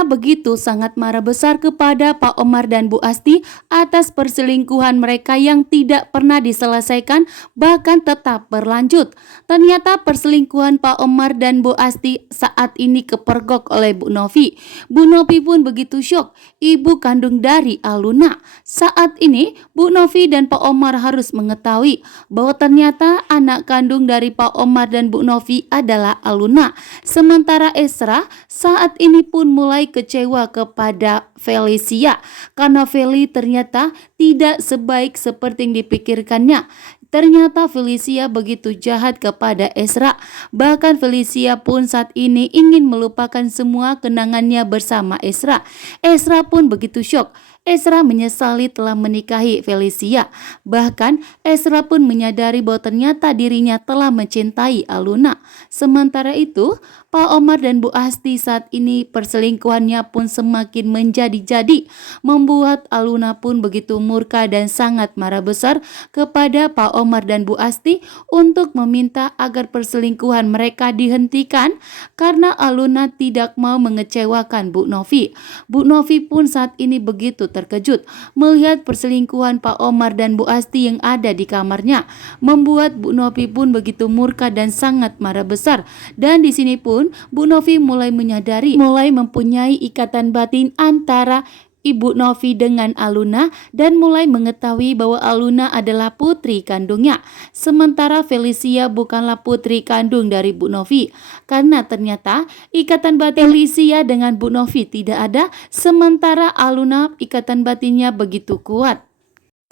Aluna begitu sangat marah besar kepada Pak Omar dan Bu Asti atas perselingkuhan mereka yang tidak pernah diselesaikan, bahkan tetap berlanjut. Ternyata perselingkuhan Pak Omar dan Bu Asti saat ini kepergok oleh Bu Novi. Bu Novi pun begitu syok, ibu kandung dari Aluna. Saat ini Bu Novi dan Pak Omar harus mengetahui bahwa ternyata anak kandung dari Pak Omar dan Bu Novi adalah Aluna. Sementara Esra saat ini pun mulai kecewa kepada Felicia karena Feli ternyata tidak sebaik seperti yang dipikirkannya. Ternyata Felicia begitu jahat kepada Esra. Bahkan Felicia pun saat ini ingin melupakan semua kenangannya bersama Esra. Esra pun begitu syok. Esra menyesali telah menikahi Felicia. Bahkan Esra pun menyadari bahwa ternyata dirinya telah mencintai Aluna. Sementara itu, Pak Omar dan Bu Asti saat ini perselingkuhannya pun semakin menjadi-jadi, membuat Aluna pun begitu murka dan sangat marah besar kepada Pak Omar dan Bu Asti untuk meminta agar perselingkuhan mereka dihentikan karena Aluna tidak mau mengecewakan Bu Novi. Bu Novi pun saat ini begitu terkejut melihat perselingkuhan Pak Omar dan Bu Asti yang ada di kamarnya, membuat Bu Novi pun begitu murka dan sangat marah besar. Dan di sini pun Bu Novi mulai menyadari, mulai mempunyai ikatan batin antara Ibu Novi dengan Aluna dan mulai mengetahui bahwa Aluna adalah putri kandungnya. Sementara Felicia bukanlah putri kandung dari Bu Novi. Karena ternyata ikatan batin Felicia dengan Bu Novi tidak ada, sementara Aluna ikatan batinnya begitu kuat.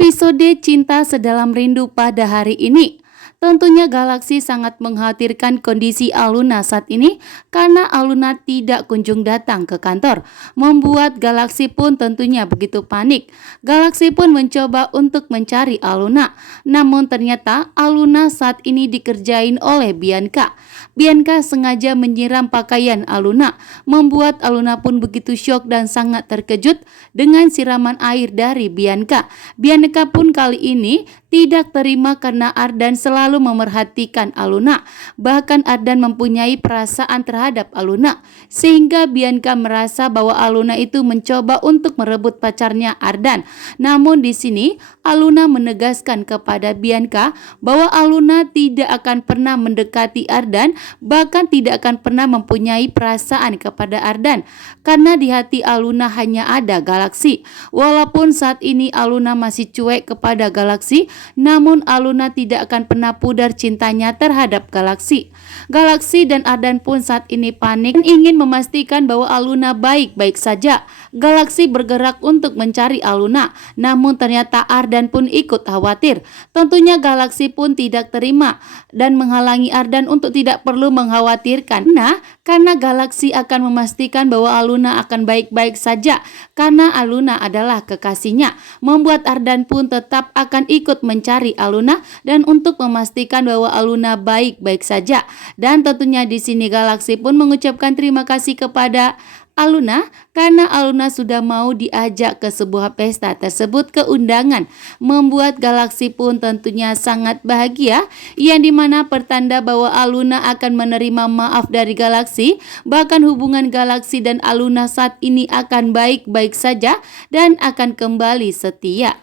Episode Cinta Sedalam Rindu pada hari ini. Tentunya Galaxy sangat mengkhawatirkan kondisi Aluna saat ini karena Aluna tidak kunjung datang ke kantor, membuat Galaxy pun tentunya begitu panik. Galaxy pun mencoba untuk mencari Aluna, namun ternyata Aluna saat ini dikerjain oleh Bianca. Bianca sengaja menyiram pakaian Aluna, membuat Aluna pun begitu syok dan sangat terkejut dengan siraman air dari Bianca. Bianca pun kali ini tidak terima karena Ardan selalu memerhatikan Aluna. Bahkan Ardan mempunyai perasaan terhadap Aluna, sehingga Bianca merasa bahwa Aluna itu mencoba untuk merebut pacarnya Ardan. Namun di sini Aluna menegaskan kepada Bianca bahwa Aluna tidak akan pernah mendekati Ardan, bahkan tidak akan pernah mempunyai perasaan kepada Ardan, karena di hati Aluna hanya ada Galaxy. Walaupun saat ini Aluna masih cuek kepada Galaxy, namun Aluna tidak akan pernah pudar cintanya terhadap Galaxy. Galaxy dan Ardan pun saat ini panik dan ingin memastikan bahwa Aluna baik-baik saja. Galaxy bergerak untuk mencari Aluna, namun ternyata Ardan pun ikut khawatir. Tentunya Galaxy pun tidak terima dan menghalangi Ardan untuk tidak perlu mengkhawatirkan. Nah, karena Galaxy akan memastikan bahwa Aluna akan baik-baik saja karena Aluna adalah kekasihnya, membuat Ardan pun tetap akan ikut mencari Aluna dan untuk memastikan bahwa Aluna baik-baik saja. Dan tentunya di sini Galaxy pun mengucapkan terima kasih kepada Aluna karena Aluna sudah mau diajak ke sebuah pesta tersebut ke undangan, membuat Galaxy pun tentunya sangat bahagia, yang dimana pertanda bahwa Aluna akan menerima maaf dari Galaxy. Bahkan hubungan Galaxy dan Aluna saat ini akan baik-baik saja dan akan kembali setia.